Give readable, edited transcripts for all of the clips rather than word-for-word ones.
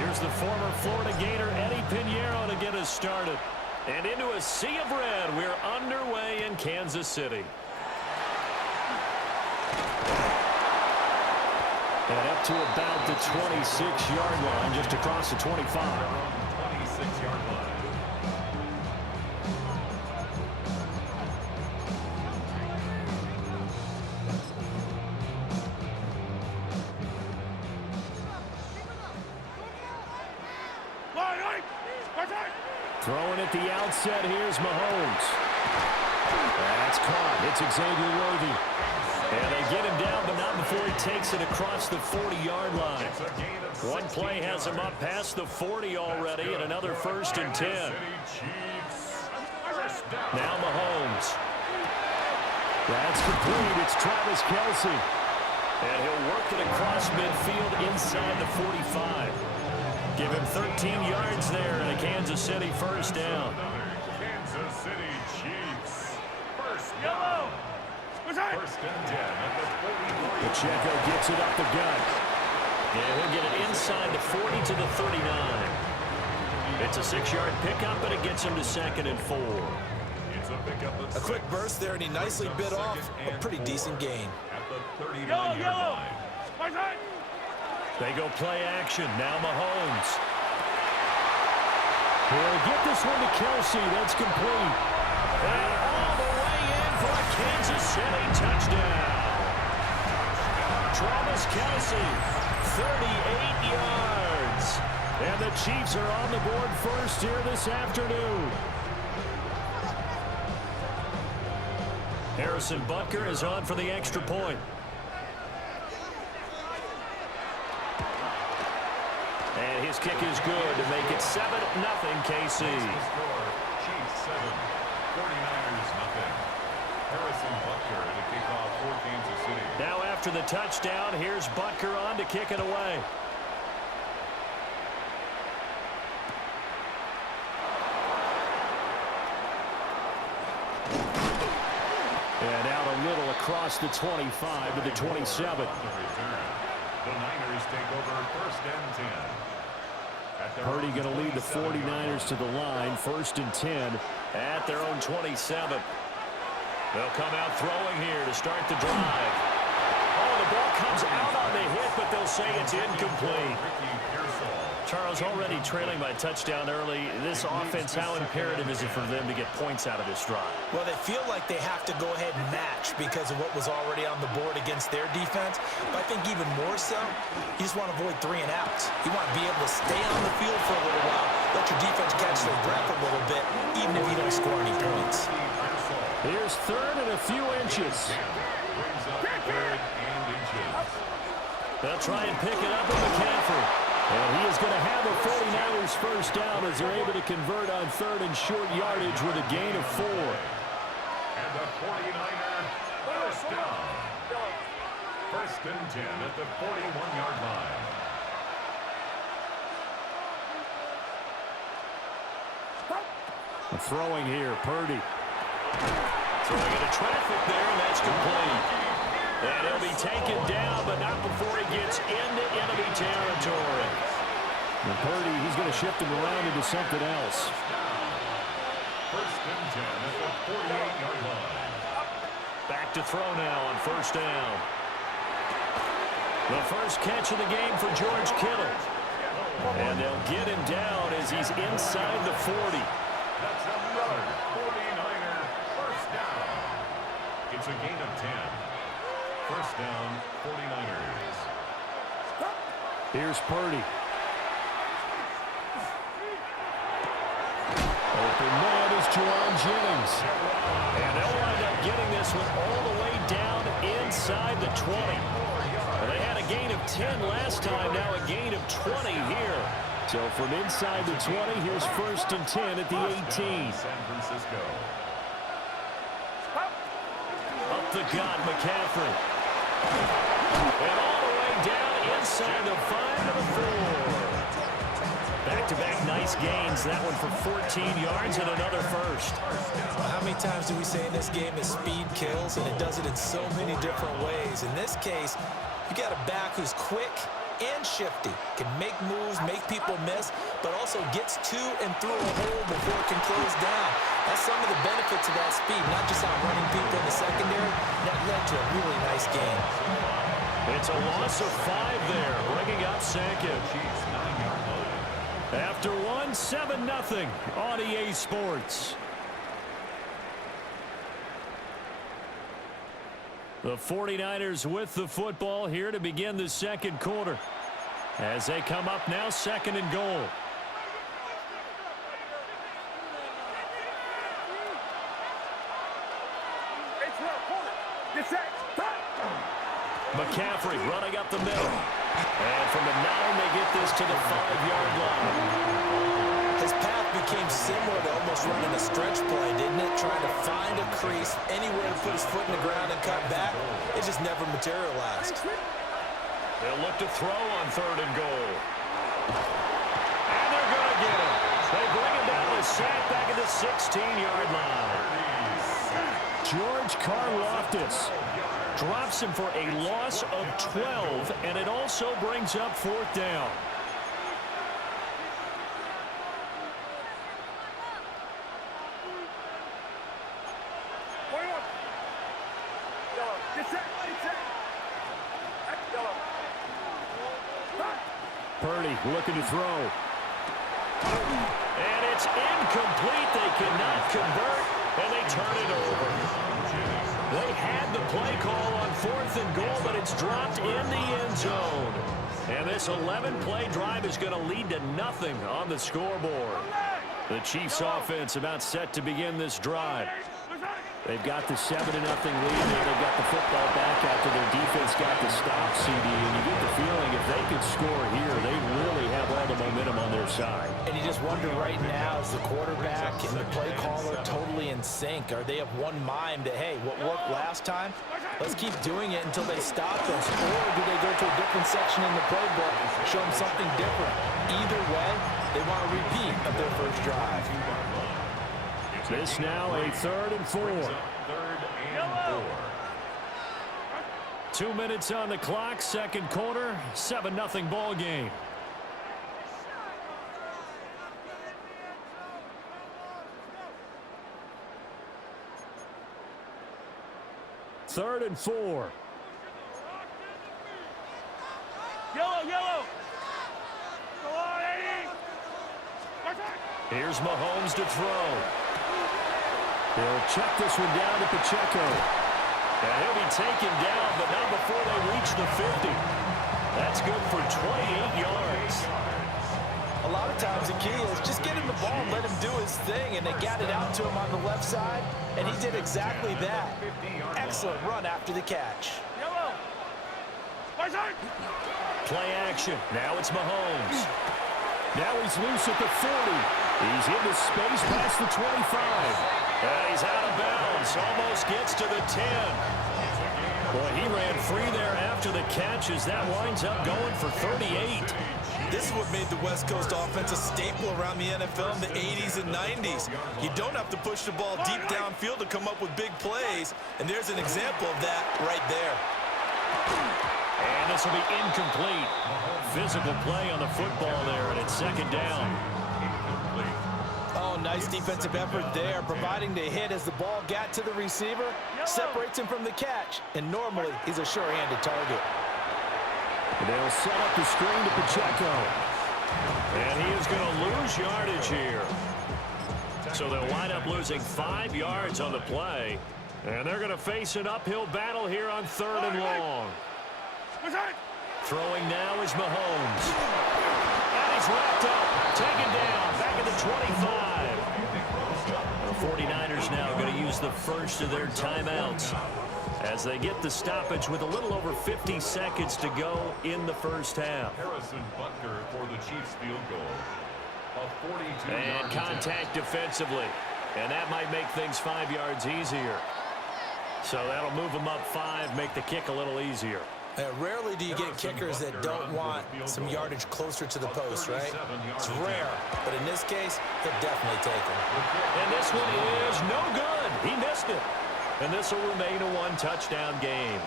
Here's the former Florida Gator Eddie Pinheiro to get us started. And into a sea of red, we're underway in Kansas City. And up to about the 26-yard line, just across the 25. 26-yard line. Throwing at the outset, here's Mahomes. That's caught. It's Xavier Worthy. And they get him down, but not before he takes it across the 40-yard line. One play has him up past the 40 already, and another 1st and 10. Now Mahomes. That's complete. It's Travis Kelce. And he'll work it across midfield inside the 45. Give him 13 yards there and a Kansas City 1st down. Kansas City Chiefs. First down. First and 10 at the 40. Pacheco gets it up the gut. And he'll get it inside the 40 to the 39. It's a 6-yard pickup, but it gets him to 2nd and 4. It's a pickup of a quick burst there, and he nicely bit off a pretty decent gain. At the 39-yard line. They go play action. Now Mahomes. He'll get this one to Kelce. That's complete. And all the way in for a Kansas City touchdown. Travis Kelce, 38 yards. And the Chiefs are on the board first here this afternoon. Harrison Butker is on for the extra point. And his kick is good to make it 7-0 KC. Chiefs 7, 49ers nothing. Harrison Butker to kick off for Kansas City. Now after the touchdown, here's Butker on to kick it away. And out a little across the 25 to the 27. The Niners take over 1st and 10. Purdy going to lead the 49ers to the line. 1st and 10 at their own 27. They'll come out throwing here to start the drive. Oh, the ball comes out on the hit, but they'll say it's incomplete. Charles, already trailing by touchdown early. This offense, how imperative is it for them to get points out of this drive? Well, they feel like they have to go ahead and match because of what was already on the board against their defense. But I think even more so, you just want to avoid 3 and outs. You want to be able to stay on the field for a little while, let your defense catch their breath a little bit, even if you don't score any points. Here's 3rd and a few inches. They'll try and pick it up with McCaffrey. And he is going to have a 49ers 1st down as they're able to convert on 3rd and short yardage with a gain of 4. And the 49er 1st down. 1st and 10 at the 41-yard line. Throwing here, Purdy. Throwing into traffic there, and that's complete. And he'll be taken down, but not before he gets into enemy territory. And Purdy, he's going to shift him around into something else. 1st and 10 at the 48-yard line. Back to throw now on 1st down. The first catch of the game for George Kittle. And they'll get him down as he's inside the 40. That's another 49er 1st down. It's a gain of 10. 1st down, 49ers. Here's Purdy. Open man is Juwan Jennings. And they'll wind up getting this one all the way down inside the 20. Well, they had a gain of 10 last time, now a gain of 20 here. So from inside the 20, here's 1st and 10 at the 18. San Francisco. Up the gut, McCaffrey. And all the way down inside the 5 to the 4. Back-to-back nice gains. That one for 14 yards and another 1st. Well, how many times do we say in this game that speed kills, and it does it in so many different ways? In this case, you got a back who's quick, and shifty. Can make moves, make people miss, but also gets to and through a hole before it can close down. That's some of the benefits of that speed, not just outrunning people in the secondary. That led to a really nice game. It's a loss of 5 there, bringing up second. After one, 7-0 on EA Sports. The 49ers with the football here to begin the second quarter. As they come up now, 2nd and goal. McCaffrey running up the middle. And from the 9, they get this to the 5-yard line. His path became similar to almost running a stretch play, didn't it? Trying to find a crease, anywhere to put his foot in the ground and cut back. It just never materialized. They'll look to throw on 3rd and goal. And they're going to get him. They bring him down with a sack back at the 16-yard line. George Karlaftis drops him for a loss of 12, and it also brings up 4th down. Purdy looking to throw. And it's incomplete. They cannot convert, and they turn it over. They had the play call on 4th and goal, but it's dropped in the end zone. And this 11-play drive is going to lead to nothing on the scoreboard. The Chiefs offense about set to begin this drive. They've got the 7-0 lead. Now they've got the football back after their defense got the stop, CD. And you get the feeling if they could score here, they really have all the momentum on their side. And you just wonder right now, is the quarterback and the play caller totally in sync? Are they of one mind that, hey, what worked last time, let's keep doing it until they stop us? Or do they go to a different section in the playbook, show them something different? Either way, they want a repeat of their first drive. This now a 3rd and 4. 3rd and 4. 2 minutes on the clock, 2nd quarter, 7-0 ball game. Third and 4. Yellow. Here's Mahomes to throw. He'll check this one down to Pacheco. And he'll be taken down, but not before they reach the 50. That's good for 28 yards. A lot of times the key is just get him the ball and let him do his thing, and they got it out to him on the left side, and he did exactly that. Excellent run after the catch. Play action. Now it's Mahomes. Now he's loose at the 40. He's into space past the 25. And he's out of bounds. Almost gets to the 10. Boy, he ran free there after the catch as that winds up going for 38. This is what made the West Coast offense a staple around the NFL in the 80s and 90s. You don't have to push the ball deep downfield to come up with big plays, and there's an example of that right there. And this will be incomplete. Physical play on the football there, and it's 2nd down. Oh, nice defensive effort there, providing the hit as the ball got to the receiver, separates him from the catch, and normally he's a sure-handed target. They'll set up the screen to Pacheco. And he is going to lose yardage here. So they'll wind up losing 5 yards on the play. And they're going to face an uphill battle here on 3rd and long. Throwing now is Mahomes. And he's wrapped up, taken down, back at the 25. The 49ers now going to use the first of their timeouts as they get the stoppage with a little over 50 seconds to go in the first half. Harrison Butker for the Chiefs field goal. A 42-yard and contact defensively. And that might make things 5 yards easier. So that'll move them up 5, make the kick a little easier. Rarely do you get kickers that don't want some yardage closer to the post, right? It's rare, but in this case, he'll definitely take it. And this one is no good. He missed it. And this will remain a 1-touchdown game.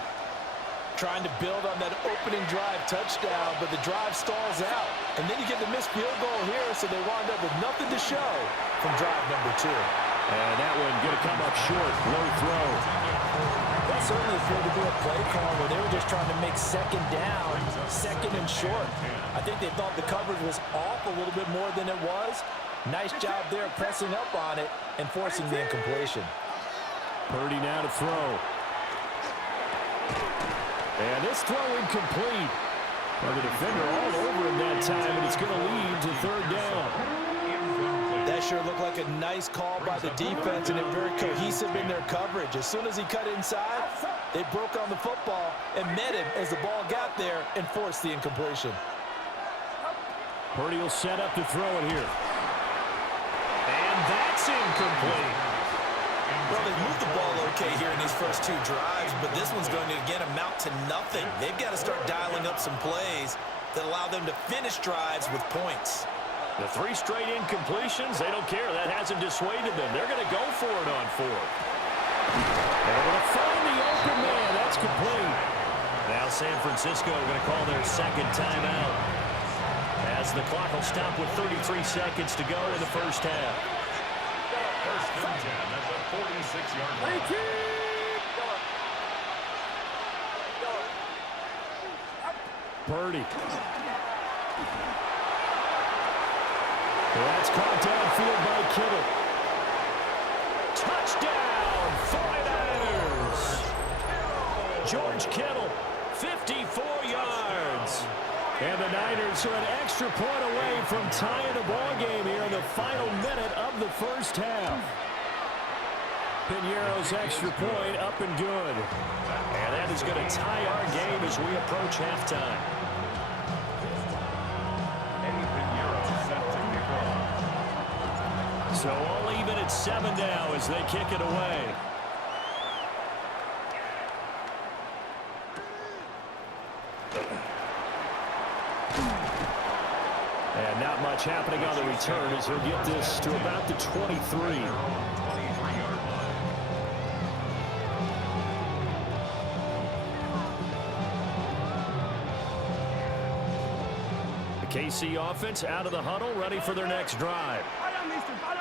trying to build on that opening drive touchdown, but the drive stalls out. And then you get the missed field goal here, so they wind up with nothing to show from drive number 2. And that one going to come up short. Low throw. That certainly appeared to be a play call where they were just trying to make second down, second and short. I think they thought the coverage was off a little bit more than it was. Nice job there pressing up on it and forcing the incompletion. Purdy now to throw. And this throw incomplete. Well, the defender all over him that time, and it's going to lead to third down. That sure looked like a nice call by the defense, and they're very cohesive in their coverage. As soon as he cut inside, they broke on the football and met him as the ball got there and forced the incompletion. Purdy will set up to throw it here. And that's incomplete. Well, they've moved the ball okay here in these first 2 drives, but this one's going to, again, amount to nothing. They've got to start dialing up some plays that allow them to finish drives with points. The 3 straight incompletions, they don't care. That hasn't dissuaded them. They're going to go for it on 4th. And able to find the open man. That's complete. Now San Francisco going to call their second timeout, as the clock will stop with 33 seconds to go in the first half. First and 10 at the 46-yard line. Purdy. Well, that's caught downfield by Kittle. Touchdown, 49ers. George Kittle, 54 yards. And the Niners are an extra point away from tying the ball game here in the final minute of the first half. Piñeiro's extra point up and good. And that is going to tie our game as we approach halftime. So all even at 7 now as they kick it away. And not much happening on the return as he'll get this to about the 23. The KC offense out of the huddle, ready for their next drive.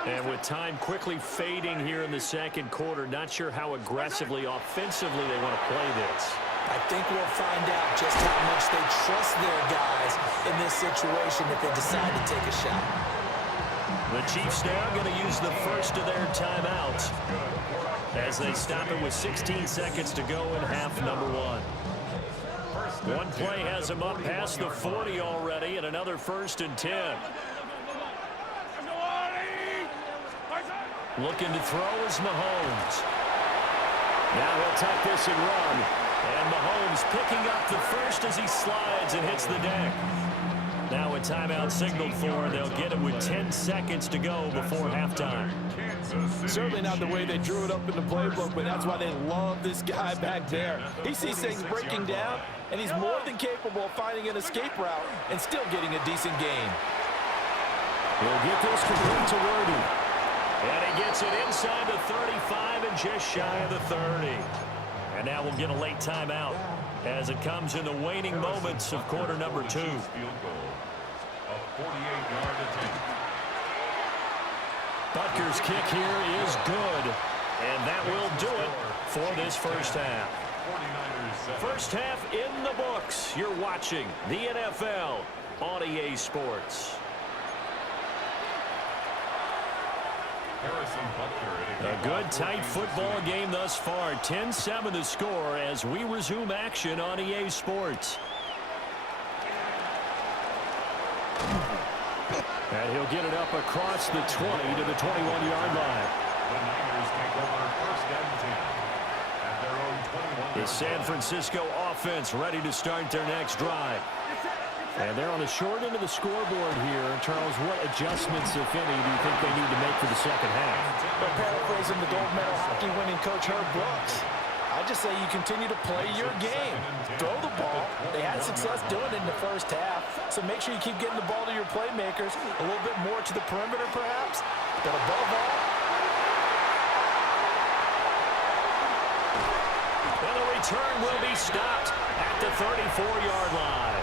And with time quickly fading here in the second quarter, not sure how aggressively, offensively they want to play this. I think we'll find out just how much they trust their guys in this situation if they decide to take a shot. The Chiefs now going to use the first of their timeouts as they stop it with 16 seconds to go in half number 1. One play has them up past the 40 already, and another 1st and 10. Looking to throw is Mahomes. Now he'll tuck this and run. And Mahomes picking up the first as he slides and hits the deck. Now a timeout signaled for. They'll get it with 10 seconds to go before halftime. Certainly not the way they drew it up in the playbook, but that's why they love this guy back there. He sees things breaking down, and he's more than capable of finding an escape route and still getting a decent gain. He'll get this complete to Worthy. And he gets it inside the 35 and just shy of the 30. And now we'll get a late timeout as it comes in the waning moments of quarter number 2. Butker's kick here is good. And that will do it for this first half. First half in the books. You're watching the NFL on EA Sports. A good, tight football game thus far. 10-7 the score as we resume action on EA Sports. And he'll get it up across the 20 to the 21-yard line. The Niners take over first and 10 at their own 21. The San Francisco offense ready to start their next drive. And they're on the short end of the scoreboard here. Charles, what adjustments, if any, do you think they need to make for the second half? Well, paraphrasing the gold medal hockey winning coach Herb Brooks, I just say you continue to play your game. Throw the ball. They had success doing it in the first half, so make sure you keep getting the ball to your playmakers, a little bit more to the perimeter perhaps, but above all. And the return will be stopped at the 34-yard line.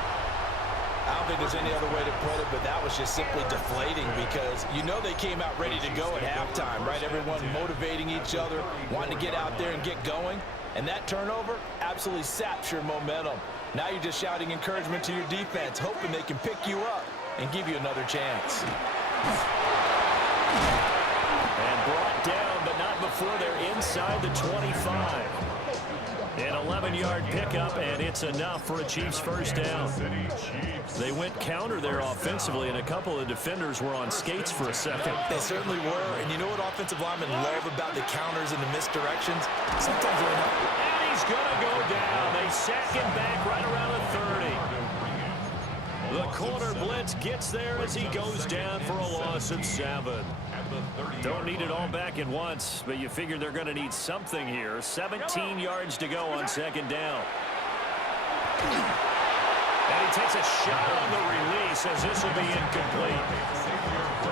I don't think there's any other way to put it, but that was just simply deflating because you know they came out ready to go at halftime, right? Everyone motivating each other, wanting to get out there and get going. And that turnover absolutely saps your momentum. Now you're just shouting encouragement to your defense, hoping they can pick you up and give you another chance. And brought down, but not before they're inside the 25. An 11-yard pickup, and it's enough for a Chiefs first down. They went counter there offensively, and a couple of defenders were on skates for a second. They certainly were, and you know what offensive linemen love about the counters and the misdirections? Sometimes they're not. And he's going to go down. They sack him back right around the 30. The corner blitz gets there as he goes down for a loss of 7. Don't need it all back at once, but you figure they're going to need something here. 17 yards to go on second down. And he takes a shot on the release as this will be incomplete.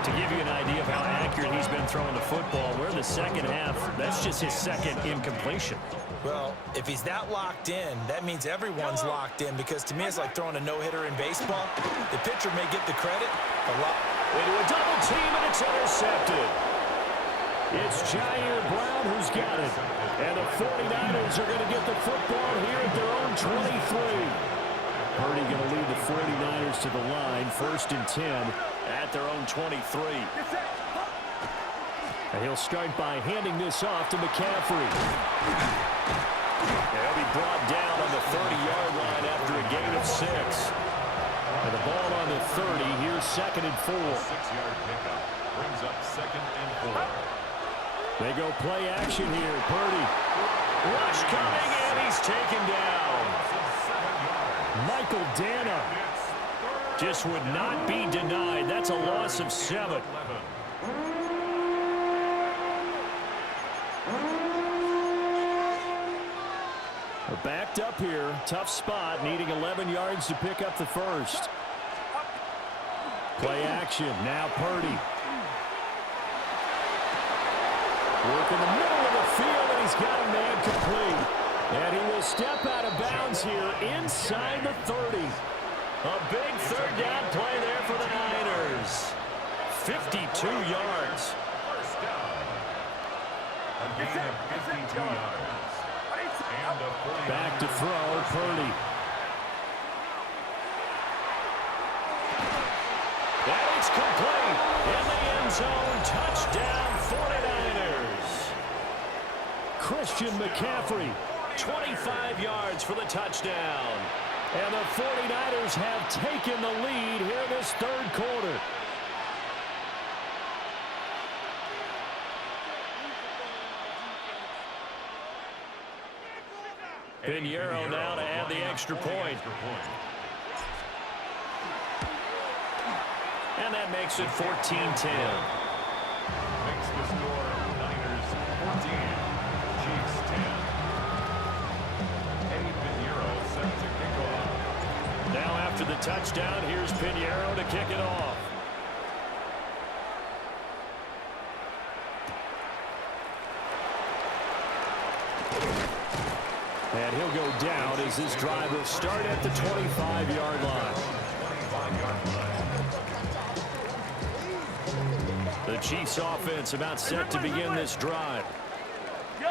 To give you an idea of how accurate he's been throwing the football, we're in the second half. That's just his second incompletion. Well, if he's that locked in, that means everyone's locked in because to me it's like throwing a no-hitter in baseball. The pitcher may get the credit, into a double team, and it's intercepted. It's Jair Brown who's got it. And the 49ers are going to get the football here at their own 23. Purdy going to lead the 49ers to the line, 1st and 10 at their own 23. And he'll start by handing this off to McCaffrey. He'll be brought down on the 30-yard line after a gain of 6. And the ball on the 30, here's 2nd and 4. 6-yard pickup brings up 2nd and 4. They go play action here. Purdy. Rush coming, and he's taken down. Michael Dana just would not be denied. That's a loss of 7. We're backed up here. Tough spot, needing 11 yards to pick up the first. Play action. Now Purdy. Work in the middle of the field, and he's got a man complete. And he will step out of bounds here inside the 30. A big third down play there for the Niners. 52 yards. First down. A gain of 52 yards. And a back to throw, Purdy. And it's complete. In the end zone, touchdown 49ers. Christian McCaffrey, 25 yards for the touchdown. And the 49ers have taken the lead here in this third quarter. Pinheiro now to add the extra point. And that makes it 14-10. Makes the score Niners 14, Chiefs 10. Eddie Pinheiro set to kick off. Now after the touchdown, here's Pinheiro to kick it off. And he'll go down as this drive will start at the 25-yard line. The Chiefs offense about set to begin this drive.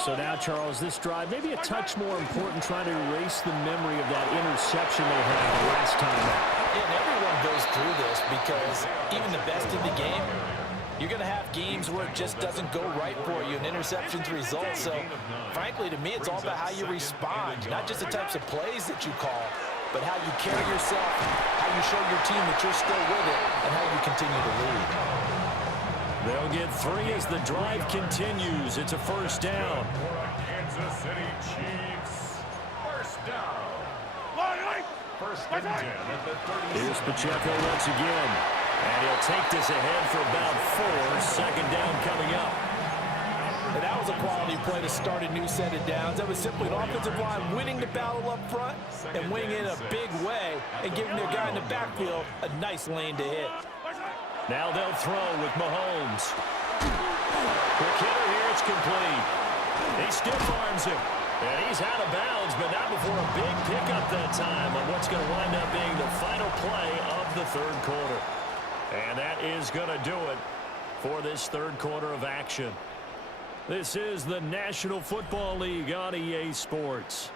So now, Charles, this drive maybe a touch more important, trying to erase the memory of that interception they had the last time out. Yeah, and everyone goes through this because even the best in the game, you're going to have games where it just doesn't go right for you, and interceptions result. So, frankly, to me, it's all about how you respond, not just the types of plays that you call, but how you carry yourself, how you show your team that you're still with it, and how you continue to lead. They'll get 3 as the drive continues. It's a first down. Kansas City Chiefs. First down. First and 10 at the 30. Here's Pacheco once again. And he'll take this ahead for about 4. Second down coming up. And that was a quality play to start a new set of downs. That was simply an offensive line winning the battle up front and winning it in a big way and giving their guy in the backfield a nice lane to hit. Now they'll throw with Mahomes. Quick hitter here, it's complete. He stiff arms him. And he's out of bounds, but not before a big pickup that time on what's going to wind up being the final play of the third quarter. And that is going to do it for this third quarter of action. This is the National Football League on EA Sports.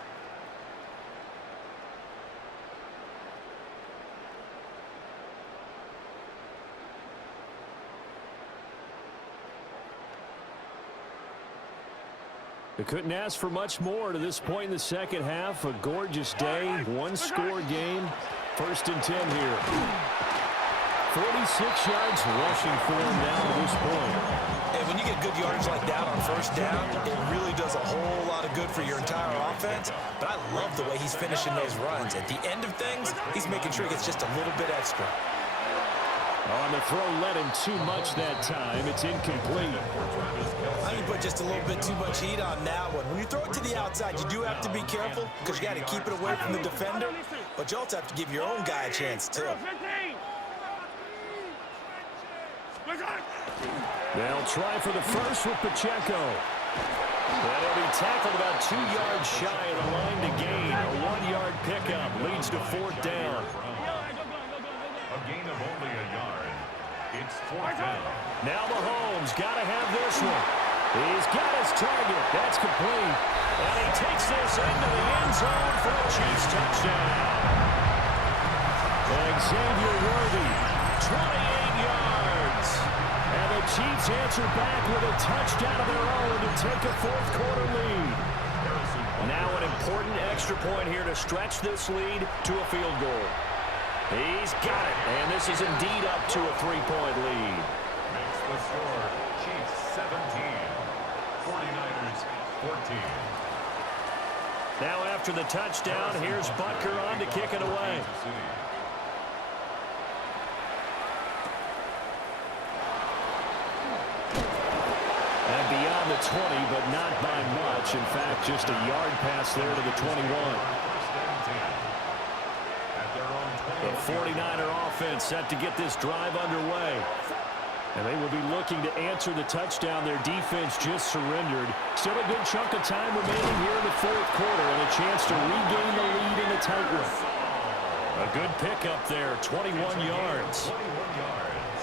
They couldn't ask for much more to this point in the second half. A gorgeous day, one-score game. 1st and 10 here. 46 yards rushing for him now to this point. And when you get good yardage like that on 1st down, it really does a whole lot of good for your entire offense. But I love the way he's finishing those runs. At the end of things, he's making sure he gets just a little bit extra. On the throw, led him too much that time. It's incomplete. I mean, put just a little bit too much heat on that one. When you throw it to the outside, you do have to be careful because you got to keep it away from the defender. But you also have to give your own guy a chance, too. They'll try for the first with Pacheco. That'll be tackled about 2 yards shy of the line to gain. A 1-yard pickup leads to 4th down. A gain of only a yard. It's 4th down. Now Mahomes got to have this one. He's got his target. That's complete. And he takes this into the end zone for a Chiefs touchdown. Xavier Worthy, 28 yards. And the Chiefs answer back with a touchdown of their own to take a 4th quarter lead. Now an important extra point here to stretch this lead to a field goal. He's got it, and this is indeed up to a 3-point lead. Makes the score Chiefs 17, 49ers 14. Now after the touchdown, here's Butker on to kick it away. And beyond the 20, but not by much. In fact, just a yard pass there to the 21. The 49er offense set to get this drive underway. And they will be looking to answer the touchdown their defense just surrendered. Still a good chunk of time remaining here in the 4th quarter and a chance to regain the lead in a tight one. A good pickup there, 21 yards.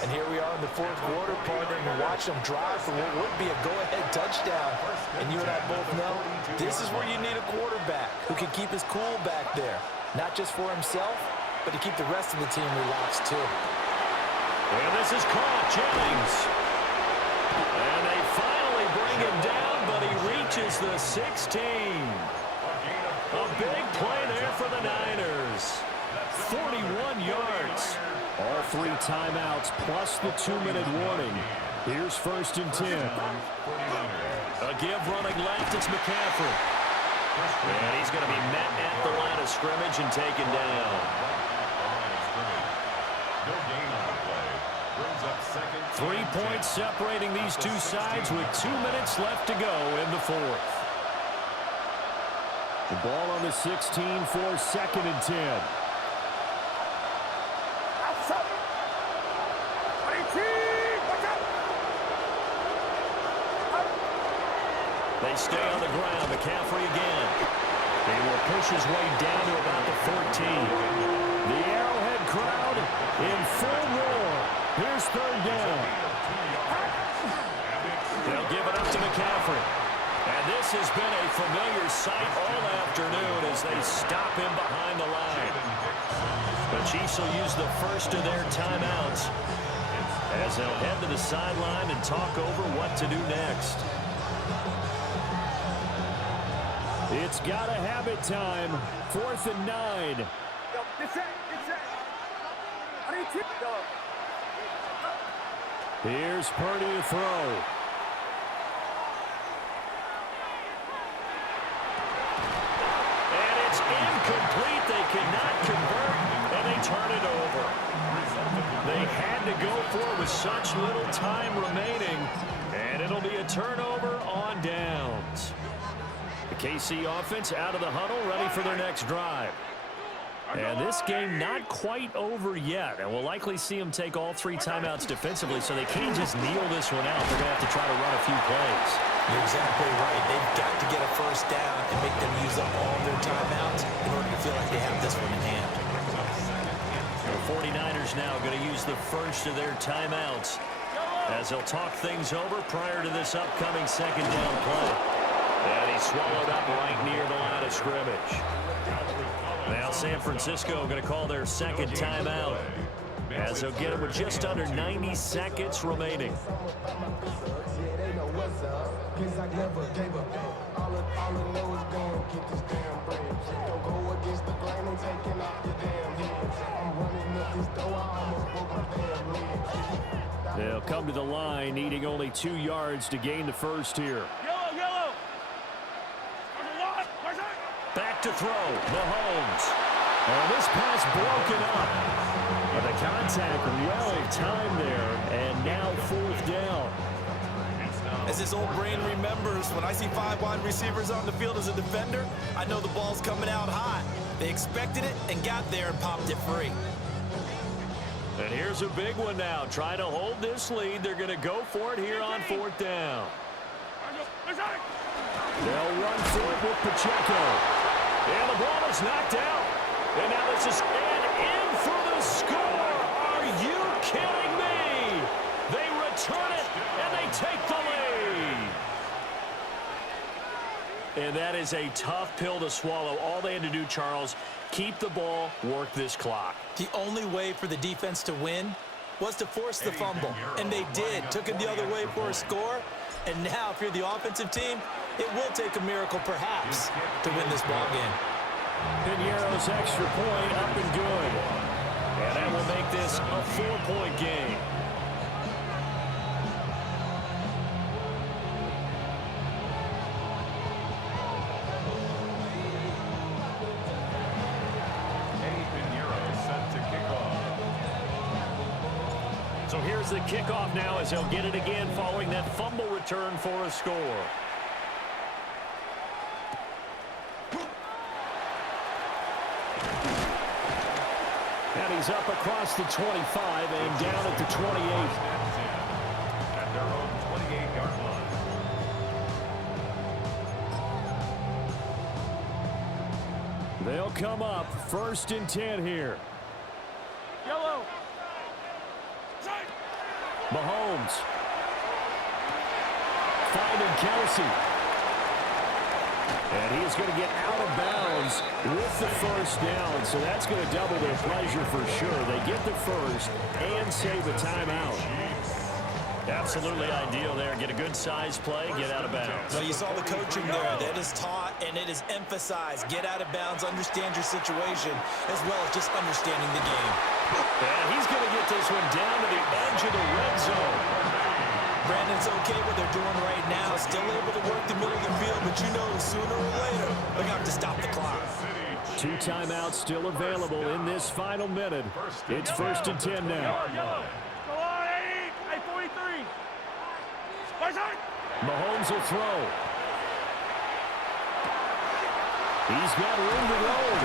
And here we are in the 4th quarter, partner, and watch them drive for what would be a go-ahead touchdown. And you and I both know this is where you need a quarterback who can keep his cool back there. Not just for himself, but to keep the rest of the team relaxed, too. And this is caught, Jennings. And they finally bring him down, but he reaches the 16. A big play there for the Niners. 41 yards. All 3 timeouts plus the 2-minute warning. Here's 1st and 10. A give running left, it's McCaffrey. And he's going to be met at the line of scrimmage and taken down. 3 points separating these two sides with 2 minutes left to go in the 4th. The ball on the 16 for 2nd and 10. They stay on the ground. McCaffrey again. He will push his way down to about the 14. The Arrowhead crowd in full roar. Here's 3rd down. They'll give it up to McCaffrey. And this has been a familiar sight all afternoon as they stop him behind the line. The Chiefs will use the first of their timeouts as they'll head to the sideline and talk over what to do next. It's got a habit time. 4th and 9. Here's Purdy to throw. And it's incomplete. They cannot convert, and they turn it over. They had to go for it with such little time remaining, and it'll be a turnover on downs. The KC offense out of the huddle, ready for their next drive. And this game not quite over yet, and we'll likely see them take all 3 timeouts defensively, so they can't just kneel this one out. They're going to have to try to run a few plays. You're exactly right. They've got to get a first down and make them use up all their timeouts in order to feel like they have this one in hand. The 49ers now going to use the first of their timeouts as they'll talk things over prior to this upcoming second down play. And he swallowed up right near the line of scrimmage. Now San Francisco going to call their second timeout as they'll get it with just under 90 seconds remaining. They'll come to the line, needing only 2 yards to gain the first here. Yellow, yellow. Back to throw, Mahomes. And this pass broken up. But the contact well timed there, and now 4th down. As his old brain remembers, when I see 5 wide receivers on the field as a defender, I know the ball's coming out high. They expected it and got there and popped it free. And here's a big one now. Trying to hold this lead. They're going to go for it here on 4th down. They'll run for it with Pacheco. And the ball is knocked out. And now this is in for the score. Are you kidding me? They return it, and they take the lead. And that is a tough pill to swallow. All they had to do, Charles, keep the ball, work this clock. The only way for the defense to win was to force the fumble, and they did. Took it the other way for a score, and now if you're the offensive team, it will take a miracle perhaps to win this ball game. Piñeiro's extra point up and good. And that will make this a 4-point game. So here's the kickoff now as they'll get it again following that fumble return for a score. And he's up across the 25 and down at the 28. At their own 28-yard line. They'll come up 1st and 10 here. Yellow. Mahomes. Finding Kelsey. And he's going to get out of bounds with the first down. So that's going to double their pleasure for sure. They get the first and save a timeout. Absolutely ideal there. Get a good size play, get out of bounds. Well, you saw the coaching there. That is taught and it is emphasized. Get out of bounds, understand your situation, as well as just understanding the game. And he's going to get this one down to the edge of the red zone. Brandon's okay what they're doing right now. Still able to work the middle of the field, but you know sooner or later they're going to have to stop the clock. 2 timeouts still available in this final minute. It's 1st and 10 now. Go on, 43. Mahomes will throw. He's got room to roll.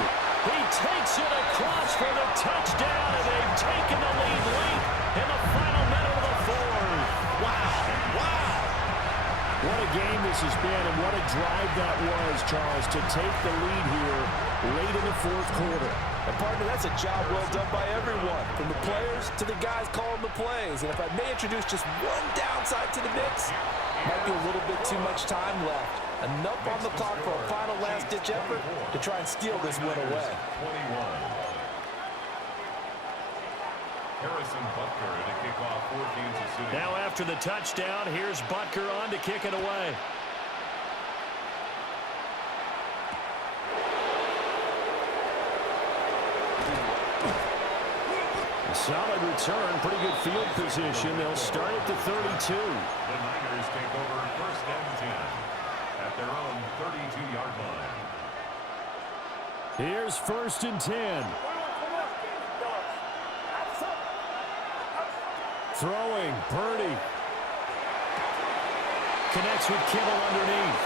He takes it across for the touchdown, and they've taken the lead late in the final minute of the 4th. Wow. What a game this has been, and what a drive that was, Charles, to take the lead here late in the 4th quarter. And partner, that's a job well done by everyone, from the players to the guys calling the plays. And if I may introduce just one downside to the mix, might be a little bit too much time left. Enough on the clock for a final last-ditch effort to try and steal this win away. 21. Harrison Butker to kick off for Kansas City. Now after the touchdown, here's Butker on to kick it away. A solid return, pretty good field position. They'll start at the 32. The Niners take over 1st and 10 at their own 32-yard line. Here's 1st and 10. Throwing, Purdy. Connects with Kittle underneath.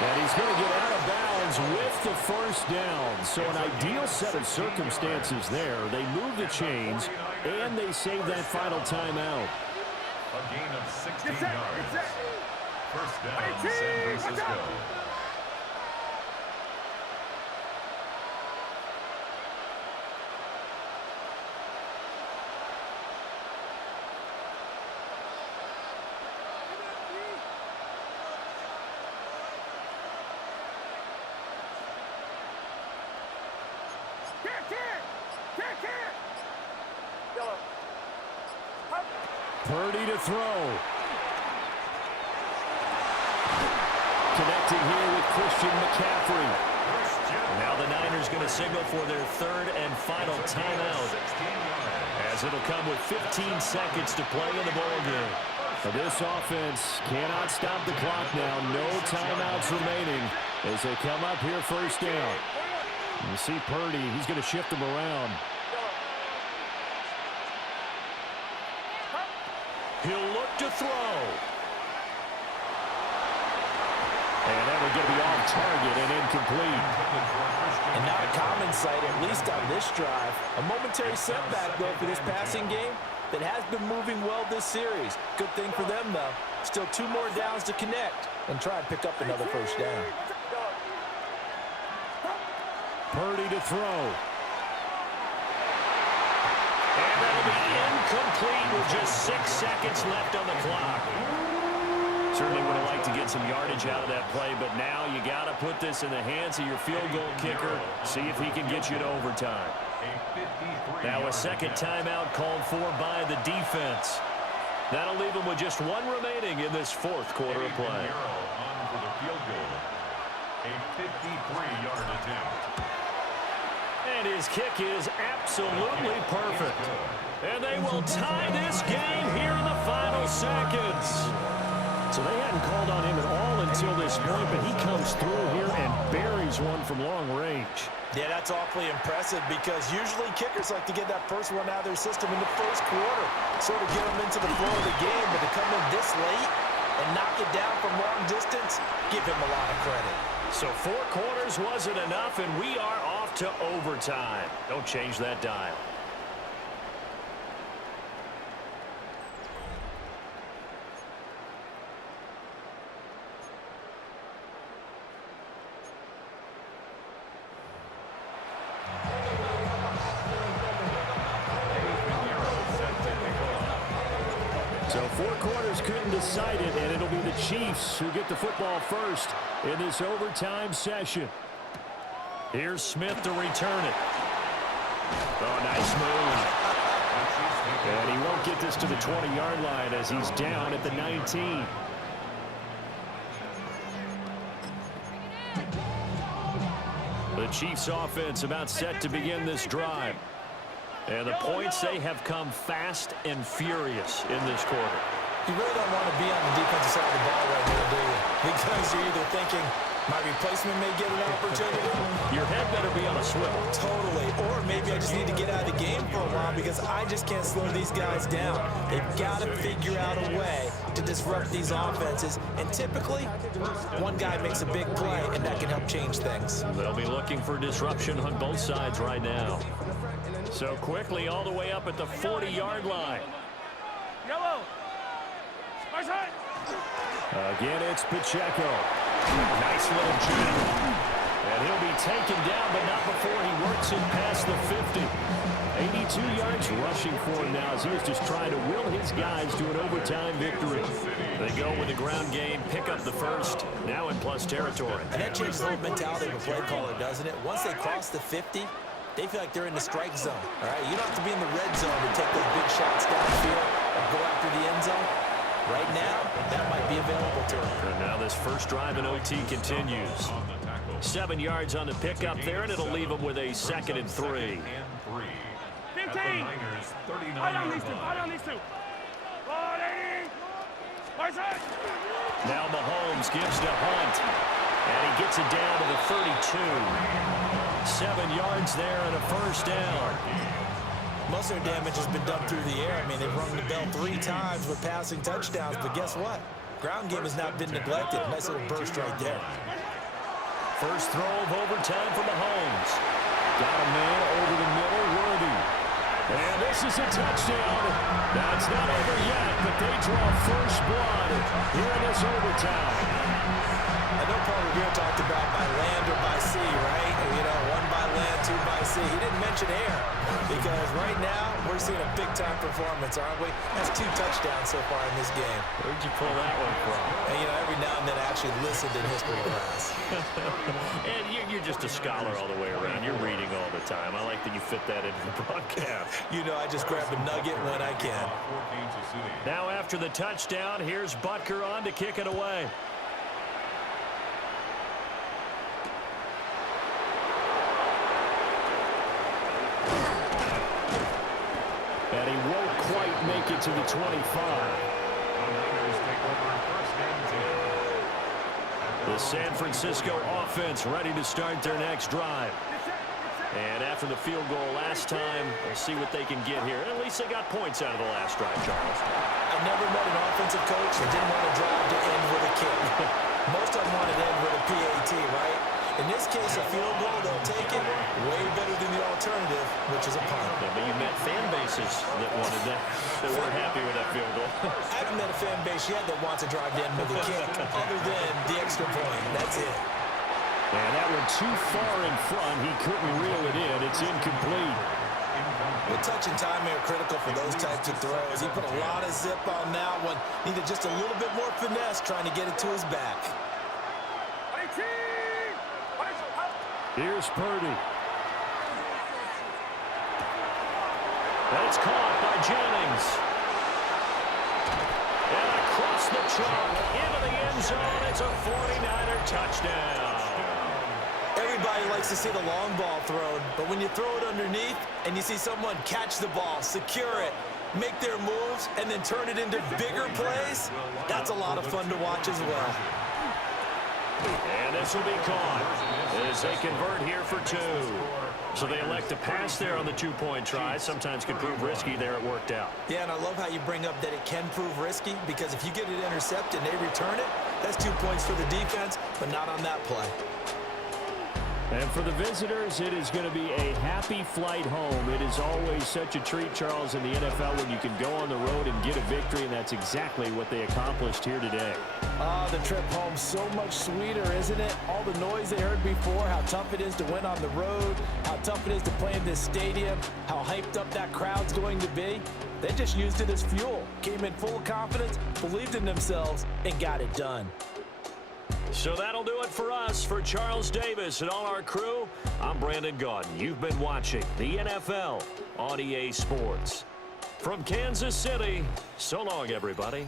And he's going to get out of bounds with the first down. So an ideal set of circumstances there. They move the chains, and they save that final timeout. A gain of 16 yards. First down, San Francisco. Purdy to throw. Connecting here with Christian McCaffrey. Now the Niners going to signal for their third and final timeout, as it'll come with 15 seconds to play in the ball game. Now this offense cannot stop the clock now. No timeouts remaining as they come up here first down. You see Purdy, he's going to shift them around. He'll look to throw. And that one going to be off target and incomplete. And not a common sight, at least on this drive. A momentary setback, though, for this passing game that has been moving well this series. Good thing for them, though. Still 2 more downs to connect and try and pick up another first down. Purdy to throw. And that'll be incomplete with just 6 seconds left on the clock. Certainly would have liked to get some yardage out of that play, but now you got to put this in the hands of your field goal kicker. See if he can get you to overtime. Now a second timeout called for by the defense. That'll leave them with just 1 remaining in this fourth quarter of play. On for the field goal. A 53-yard attempt. And his kick is absolutely perfect. And they will tie this game here in the final seconds. So they hadn't called on him at all until this point, but he comes through here and buries one from long range. Yeah, that's awfully impressive because usually kickers like to get that first one out of their system in the first quarter, sort of get them into the flow of the game, but to come in this late and knock it down from long distance, give him a lot of credit. So 4 quarters wasn't enough, and we are off to overtime. Don't change that dial. So 4 quarters couldn't decide it, and it'll be the Chiefs who get the football first in this overtime session. Here's Smith to return it. Oh, nice move. And he won't get this to the 20-yard line as he's down at the 19. The Chiefs offense about set to begin this drive. And the points, they have come fast and furious in this quarter. You really don't want to be on the defensive side of the ball right now, do you? Because you're either thinking, my replacement may get an opportunity. Your head better be on a swivel. Totally. Or maybe I just need to get out of the game for a while because I just can't slow these guys down. They've got to figure out a way to disrupt these offenses. And typically, one guy makes a big play, and that can help change things. They'll be looking for disruption on both sides right now. So quickly all the way up at the 40-yard line. Yellow. Again, it's Pacheco. Nice little jump. And he'll be taken down, but not before he works it past the 50. 82 yards rushing for him now as he is just trying to will his guys to an overtime victory. They go with the ground game, pick up the first, now in plus territory. And that changes the whole mentality of a play caller, doesn't it? Once they cross the 50, they feel like they're in the strike zone. All right, you don't have to be in the red zone to take those big shots downfield or go after the end zone. Right now, that might be available to him. And now this first drive in OT continues. 7 yards on the pickup there, and it'll leave them with a 2nd and 3. 15. Right on these two. Right on these two. 40. Now Mahomes gives to Hunt, and he gets it down to the 32. 7 yards there and a first down. Most of their damage has been done through the air. I mean, they've rung the bell 3 times with passing touchdowns, but guess what? Ground game has not been neglected. Nice little burst right there. First throw of overtime for Mahomes. Got a man over the middle, Worthy. And this This is a touchdown. That's not over yet, but they draw first blood here in this overtime. I know Paul Revere talked about by land or by sea, right? You know, one by land, two by sea. He didn't mention air because right now we're seeing a big-time performance, aren't we? That's 2 touchdowns so far in this game. Where'd you pull that one from? And, you know, every now and then I actually listened in history class. And you're just a scholar all the way around. You're reading all the time. I like that you fit that into the broadcast. You know, I just grab a nugget when I can. Now after the touchdown, here's Butker on to kick it away. And he won't quite make it to the 25. The San Francisco offense ready to start their next drive. And after the field goal last time, we'll see what they can get here. At least they got points out of the last drive, Charles. I never met an offensive coach that didn't want to drive to end with a kick. Most of them wanted to end with a PAT, right? In this case, a field goal, they'll take it way better than the alternative, which is a punt. Yeah, but you met fan bases that wanted that, that weren't happy with that field goal. I haven't met a fan base yet that wants to drive to end with a kick, other than the extra point. That's it. And that one too far in front. He couldn't reel it in. It's incomplete. Well, touch and timing are critical for those types of throws. He put a lot of zip on that one. Needed just a little bit more finesse trying to get it to his back. Here's Purdy. That's caught by Jennings. And across the chalk into the end zone. It's a 49er touchdown. Everybody likes to see the long ball thrown, but when you throw it underneath and you see someone catch the ball, secure it, make their moves, and then turn it into bigger plays, that's a lot of fun to watch as well. And this will be caught as they convert here for 2. So they elect to pass there on the 2-point try. Sometimes can prove risky. There it worked out. Yeah, and I love how you bring up that it can prove risky, because if you get it intercepted and they return it, that's 2 points for the defense, but not on that play. And for the visitors, it is going to be a happy flight home. It is always such a treat, Charles, in the NFL when you can go on the road and get a victory, and that's exactly what they accomplished here today. The trip home so much sweeter, isn't it? All the noise they heard before, how tough it is to win on the road, how tough it is to play in this stadium, how hyped up that crowd's going to be. They just used it as fuel, came in full of confidence, believed in themselves, and got it done. So that'll do it for us. For Charles Davis and all our crew, I'm Brandon Gaudin. You've been watching the NFL on EA Sports. From Kansas City, so long, everybody.